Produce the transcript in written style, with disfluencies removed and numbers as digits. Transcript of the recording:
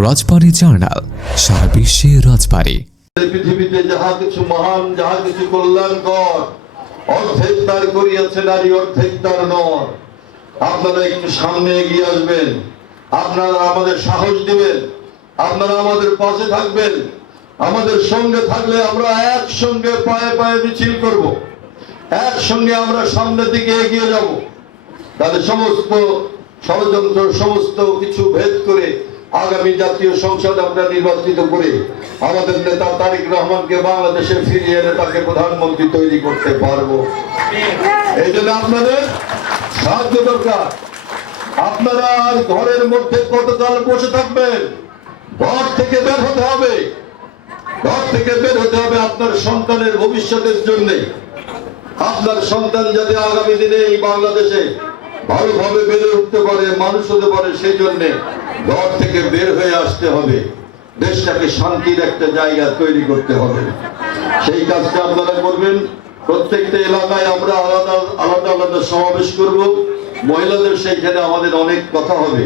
রাজবাড়ী journal, সারা বিশ্বে রাজবাড়ী। পৃথিবীতে যাহা কিছু মহান, যাহা কিছু কল্যাণকর, অর্ধেক তার করিয়াছে নারী, অর্ধেক তার নর। আপনারা একটু সামনে এগিয়ে আসবেন, আপনারা আমাদের সাহস দিবেন, আপনারা আমাদের পাশে থাকবেন। আমাদের সঙ্গে থাকলে আমরা একসঙ্গে পায়ে পায়ে মিছিল করব, একসঙ্গে আমরা সামনের দিকে এগিয়ে যাব। তাদের সমস্ত ষড়যন্ত্র, সমস্ত কিছু ভেদ করে আগামী জাতীয় সংসদ আমরা নির্বাচিত করে আমাদের নেতা তারেক রহমানকে বাংলাদেশে ফিরিয়ে এনে তাকে প্রধানমন্ত্রী তৈরি করতে পারবো। এই জন্য আপনাদের সাহায্য দরকার। আপনারা আর ঘরের মধ্যে কতকাল বসে থাকবেন? ঘর থেকে বের হতে হবে, ঘর থেকে বের হতে হবে আপনার সন্তানের ভবিষ্যতের জন্য। আপনার সন্তান যাতে আগামী দিনে এই বাংলাদেশে ভালোভাবে বেড়ে উঠতে পারে, মানুষ হতে পারে, সেই জন্য ঘর থেকে বের হয়ে আসতে হবে। দেশটাকে শান্তির একটা জায়গা তৈরি করতে হবে। সেই কাজটা আপনারা করবেন। প্রত্যেকটা এলাকায় আমরা আলাদা আলাদা আলাদা সমাবেশ করব। মহিলাদের সেইখানে আমাদের অনেক কথা হবে।